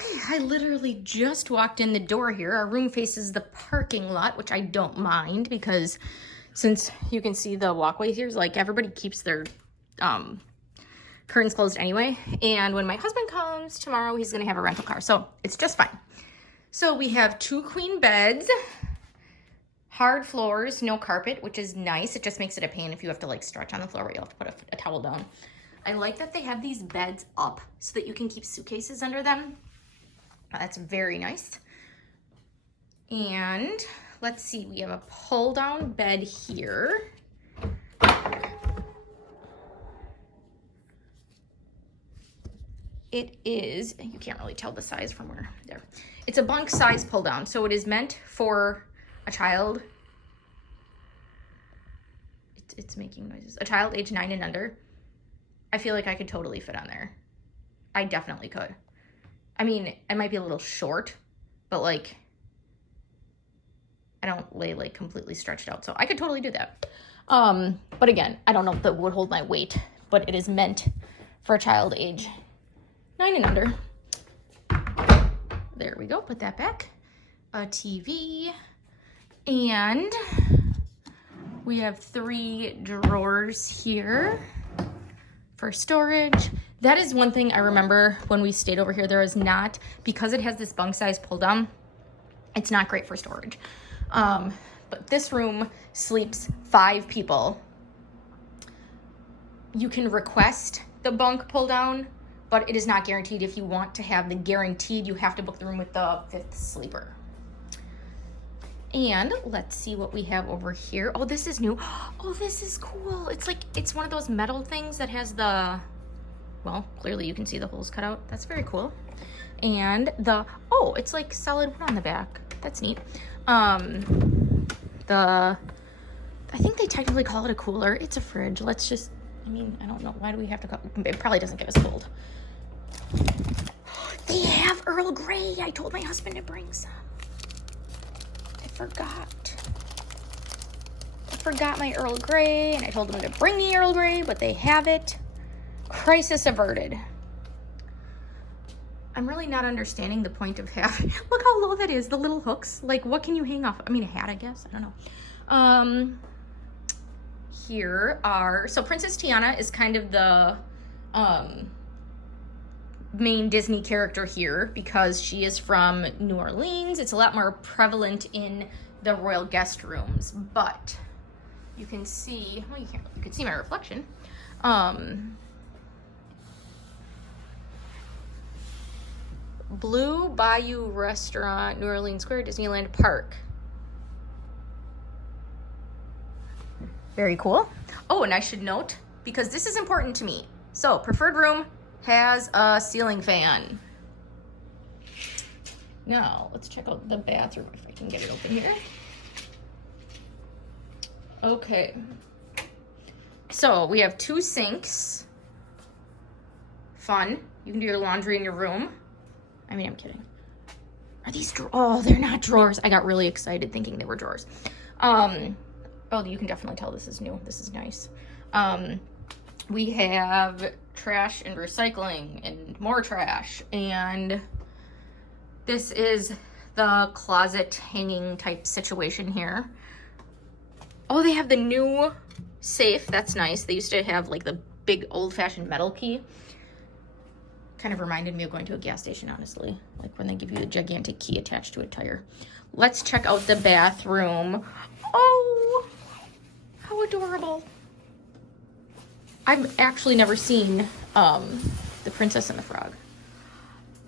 Okay, I literally just walked in the door here. Our room faces the parking lot, which I don't mind because since you can see the walkway here, like everybody keeps their curtains closed anyway. And when my husband comes tomorrow, he's gonna have a rental car, so it's just fine. So we have 2 queen beds, hard floors, no carpet, which is nice. It just makes it a pain if you have to like stretch on the floor where you have to put a towel down. I like that they have these beds up so that you can keep suitcases under them. That's very nice. And let's see, we have a pull-down bed here. It is, you can't really tell the size from where, there. It's a bunk size pull-down, so it is meant for a child. It's making noises. A child age 9 and under. I feel like I could totally fit on there. I definitely could. I mean, I might be a little short, but like, I don't lay like completely stretched out, so I could totally do that. But again, I don't know if that would hold my weight, but it is meant for a child age 9 and under. There we go, put that back. A TV, and we have 3 drawers here for storage. That is one thing I remember when we stayed over here. There is not, because it has this bunk size pull down, it's not great for storage. But this room sleeps 5 people. You can request the bunk pull down, but it is not guaranteed. If you want to have the guaranteed, you have to book the room with the 5th sleeper. And let's see what we have over here. Oh, this is new. Oh, this is cool. It's like, it's one of those metal things that has the, well, clearly you can see the holes cut out. That's very cool. And the, oh, it's like solid wood on the back. That's neat. I think they technically call it a cooler. It's a fridge. Let's just, I mean, I don't know. Why do we have to call it? It probably doesn't get us cold. They have Earl Grey. I told my husband to bring some. I forgot my Earl Grey, and I told them to bring the Earl Grey, but they have it. Crisis averted. I'm really not understanding the point of having, look how low that is, the little hooks. Like, what can you hang off? I mean, a hat, I guess. I don't know. Here are, so Princess Tiana is kind of the main Disney character here because she is from New Orleans. It's a lot more prevalent in the royal guest rooms, but you can see, well, you can see my reflection. Blue Bayou Restaurant, New Orleans Square, Disneyland Park. Very cool. Oh, and I should note, because this is important to me. So, preferred room has a ceiling fan. Now, let's check out the bathroom if I can get it open here. Okay. So, we have 2 sinks. Fun. You can do your laundry in your room. I mean, I'm kidding. Are these drawers? Oh, they're not drawers. I got really excited thinking they were drawers. Oh, you can definitely tell this is new. This is nice. We have trash and recycling and more trash. And this is the closet hanging type situation here. Oh, they have the new safe. That's nice. They used to have like the big old-fashioned metal key. Kind of reminded me of going to a gas station, honestly. Like when they give you a gigantic key attached to a tire. Let's check out the bathroom. Oh, how adorable. I've actually never seen The Princess and the Frog.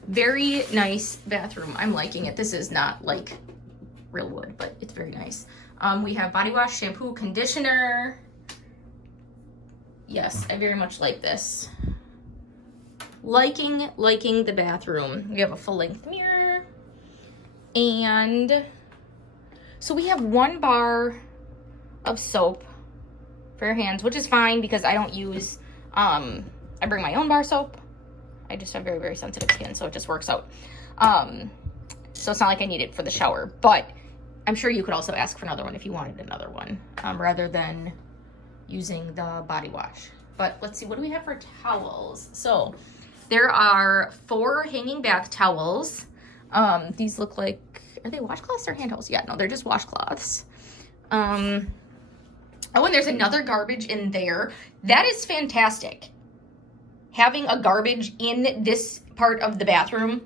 Very nice bathroom. I'm liking it. This is not like real wood, but it's very nice. We have body wash, shampoo, conditioner. Yes, I very much like this. Liking the bathroom. We have a full-length mirror. And so we have 1 bar of soap for your hands, which is fine because I don't use, I bring my own bar soap. I just have very, very sensitive skin, so it just works out. So it's not like I need it for the shower, but I'm sure you could also ask for another one if you wanted another one, rather than using the body wash. But let's see, what do we have for towels? So There are 4 hanging bath towels. These look like, are they washcloths or hand towels? Yeah, no, they're just washcloths. Oh, and there's another garbage in there. That is fantastic. Having a garbage in this part of the bathroom.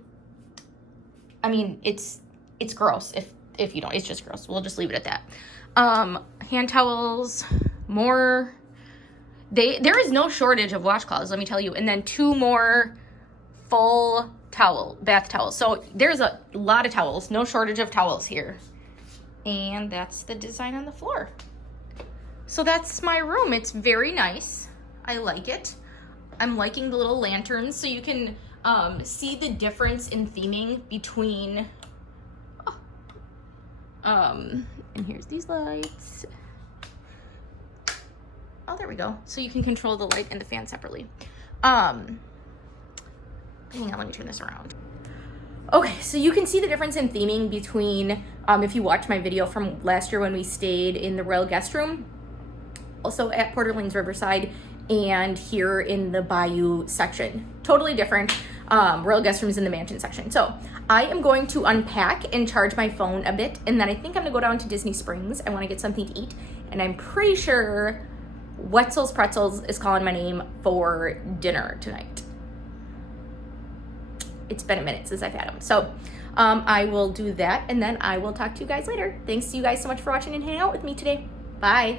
I mean, it's gross. If you don't, it's just gross. We'll just leave it at that. Hand towels, more. There is no shortage of washcloths, let me tell you. And then 2 more full bath towels. So there's a lot of towels, no shortage of towels here. And that's the design on the floor. So that's my room. It's very nice. I like it. I'm liking the little lanterns, so you can see the difference in theming between, and here's these lights. Oh, there we go. So you can control the light and the fan separately. Hang on, let me turn this around. Okay, so you can see the difference in theming between, if you watch my video from last year when we stayed in the Royal Guest Room, also at Port Orleans Riverside, and here in the Bayou section. Totally different. Royal Guest Rooms in the Mansion section. So I am going to unpack and charge my phone a bit, and then I think I'm gonna go down to Disney Springs. I wanna get something to eat, and I'm pretty sure Wetzel's Pretzels is calling my name for dinner tonight. It's been a minute since I've had them. So I will do that, and then I will talk to you guys later. Thanks to you guys so much for watching and hanging out with me today. Bye.